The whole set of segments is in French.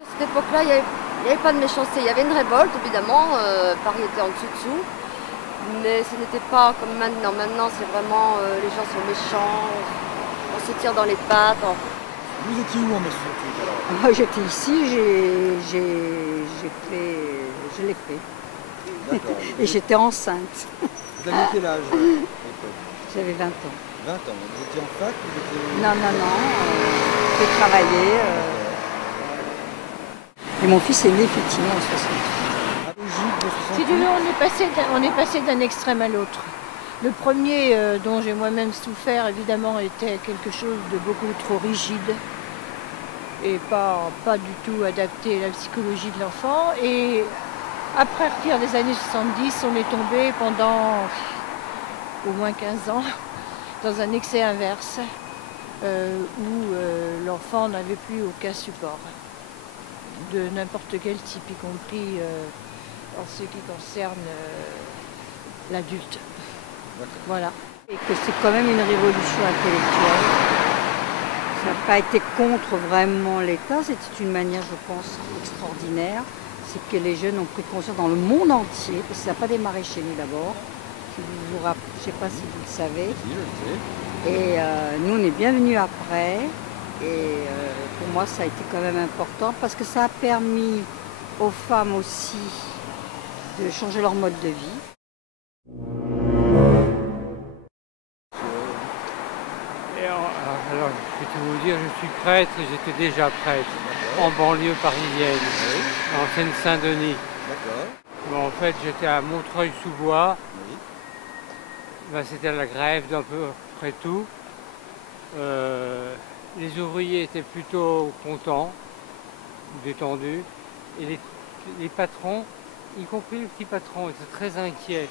À cette époque-là, il n'y avait pas de méchanceté. Il y avait une révolte, évidemment. Paris était en dessous. Mais ce n'était pas comme maintenant. Maintenant, c'est vraiment, les gens sont méchants. On se tire dans les pattes. Vous étiez où en mai 68 alors? Ah, j'étais ici, je l'ai fait. D'accord. Et j'étais enceinte. Vous aviez quel âge à l'époque? J'avais 20 ans. 20 ans. Vous étiez en fac? Vous étiez... Non, non, non. J'ai travaillé. Et mon fils est né effectivement en 68. À l'Égypte de Si tu 68? veux, on est passé d'un extrême à l'autre. Le premier, dont j'ai moi-même souffert, évidemment, était quelque chose de beaucoup trop rigide et pas du tout adapté à la psychologie de l'enfant. Et après, à partir des années 70, on est tombé pendant au moins 15 ans dans un excès inverse où l'enfant n'avait plus aucun support de n'importe quel type, y compris en ce qui concerne l'adulte. Voilà. Et que c'est quand même une révolution intellectuelle. Ça n'a pas été contre vraiment l'État, c'était une manière, je pense, extraordinaire. C'est que les jeunes ont pris conscience dans le monde entier, parce que ça n'a pas démarré chez nous d'abord. Je ne sais pas si vous le savez. Si, je le sais. Et nous, on est bien venus après. Et pour moi, ça a été quand même important parce que ça a permis aux femmes aussi de changer leur mode de vie. Alors, je vais tout vous dire, je suis prêtre et j'étais déjà prêtre en banlieue parisienne, en Seine-Saint-Denis. D'accord. Bon, en fait, j'étais à Montreuil-sous-Bois. Oui. Ben, c'était la grève d'un peu près tout. Les ouvriers étaient plutôt contents, détendus, et les patrons, y compris le petit patron, étaient très inquiets.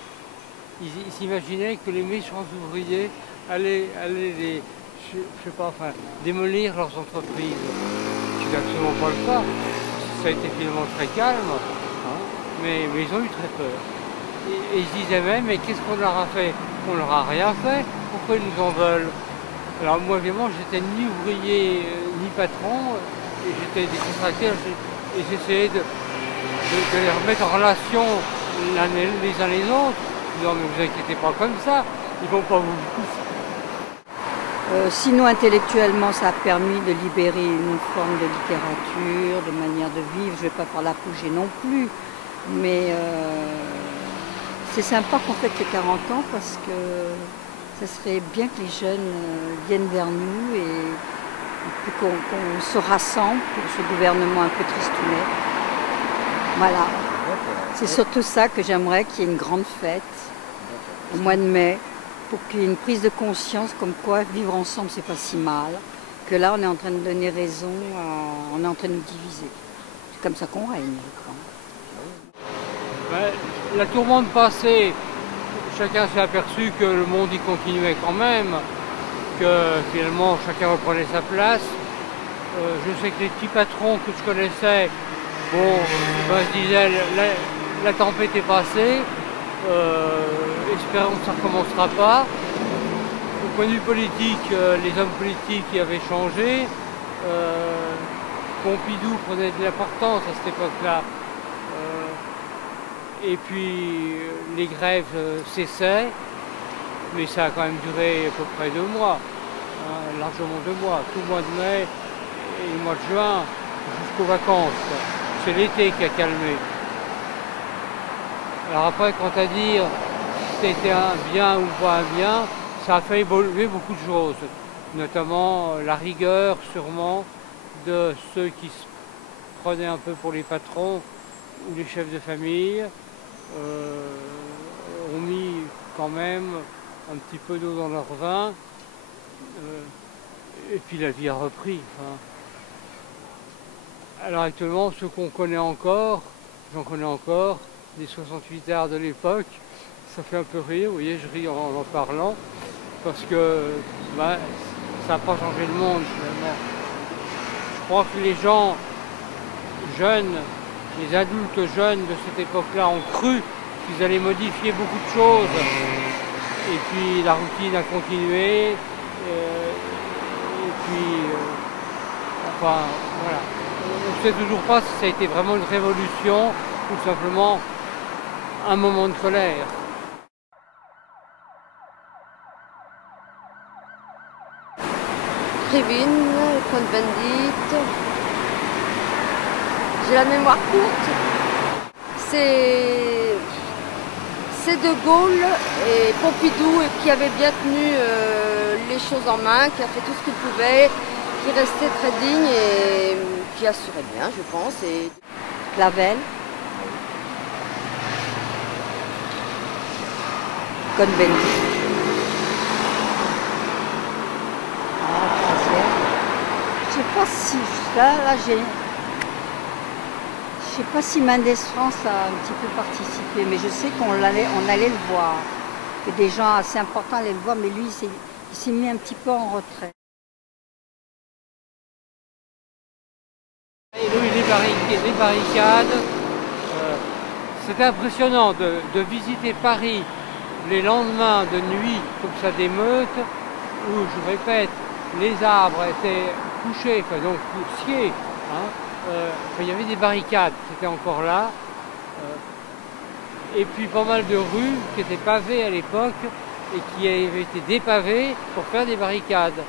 Ils s'imaginaient que les méchants ouvriers allaient démolir leurs entreprises. Ce n'est absolument pas le cas. Ça a été finalement très calme, hein, mais ils ont eu très peur. Et ils se disaient même, mais qu'est-ce qu'on leur a fait? On leur a rien fait, pourquoi ils nous en veulent? Alors moi, évidemment, j'étais ni ouvrier, ni patron, et j'étais décontracté, et j'essayais de les remettre en relation les uns les autres. Non, mais vous inquiétez pas comme ça, ils vont pas vous... Sinon, intellectuellement, ça a permis de libérer une forme de littérature, de manière de vivre. Je ne vais pas faire l'apogée non plus, mais c'est sympa qu'on fête les 40 ans parce que ça serait bien que les jeunes viennent vers nous et qu'on se rassemble pour ce gouvernement un peu tristounet. Voilà. C'est surtout ça que j'aimerais, qu'il y ait une grande fête au mois de mai, pour qu'il y ait une prise de conscience comme quoi vivre ensemble c'est pas si mal, que là on est en train de donner raison, on est en train de nous diviser. C'est comme ça qu'on règne, je crois. Ben, la tourmente passée, chacun s'est aperçu que le monde y continuait quand même, que finalement chacun reprenait sa place. Je sais que les petits patrons que je connaissais, bon, ben, se disaient la tempête est passée, espérons que ça ne recommencera pas. Au point de vue politique, les hommes politiques y avaient changé. Pompidou prenait de l'importance à cette époque-là. Et puis les grèves cessaient, mais ça a quand même duré à peu près 2 mois, hein, largement 2 mois, tout le mois de mai et le mois de juin jusqu'aux vacances. C'est l'été qui a calmé. Alors après, quant à dire si c'était un bien ou pas un bien, ça a fait évoluer beaucoup de choses, notamment la rigueur sûrement de ceux qui se prenaient un peu pour les patrons ou les chefs de famille. Ont mis quand même un petit peu d'eau dans leur vin, et puis la vie a repris. Hein. Alors actuellement, ceux qu'on connaît encore, j'en connais encore, les 68 arts de l'époque, ça fait un peu rire, vous voyez, je ris en parlant, parce que ben, ça n'a pas changé le monde finalement. Je crois que les gens jeunes, les adultes jeunes de cette époque-là ont cru qu'ils allaient modifier beaucoup de choses. Et puis la routine a continué. Et puis, enfin, voilà. ne sait toujours pas si ça a été vraiment une révolution ou simplement un moment de colère. Krivine, Cohn-Bendit. J'ai la mémoire courte. C'est De Gaulle et Pompidou qui avait bien tenu les choses en main, qui a fait tout ce qu'il pouvait, qui restait très digne et qui assurait bien, je pense. Et... Clavel. Cohn-Bendit. Je sais pas si là j'ai. Je sais pas si Mendes France a un petit peu participé, mais je sais qu'on allait le voir. Que des gens assez importants allaient le voir, mais lui il s'est mis un petit peu en retrait. Et oui, les barricades, c'est impressionnant de visiter Paris les lendemains de nuit comme ça d'émeutes, où, je répète, les arbres étaient couchés, enfin, donc sciés. Il y avait des barricades qui étaient encore là, et puis pas mal de rues qui étaient pavées à l'époque et qui avaient été dépavées pour faire des barricades.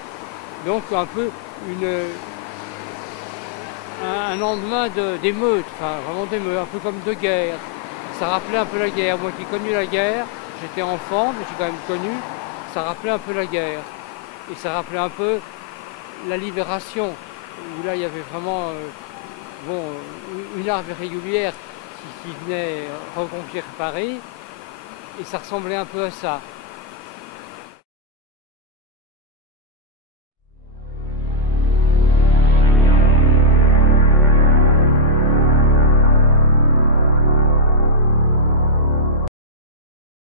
Donc un peu un lendemain d'émeute, enfin vraiment d'émeute, un peu comme de guerre. Ça rappelait un peu la guerre. Moi qui ai connu la guerre, j'étais enfant, mais j'ai quand même connu, ça rappelait un peu la guerre. Et ça rappelait un peu la libération, où là il y avait vraiment une armée régulière qui venait reconquérir Paris, et ça ressemblait un peu à ça.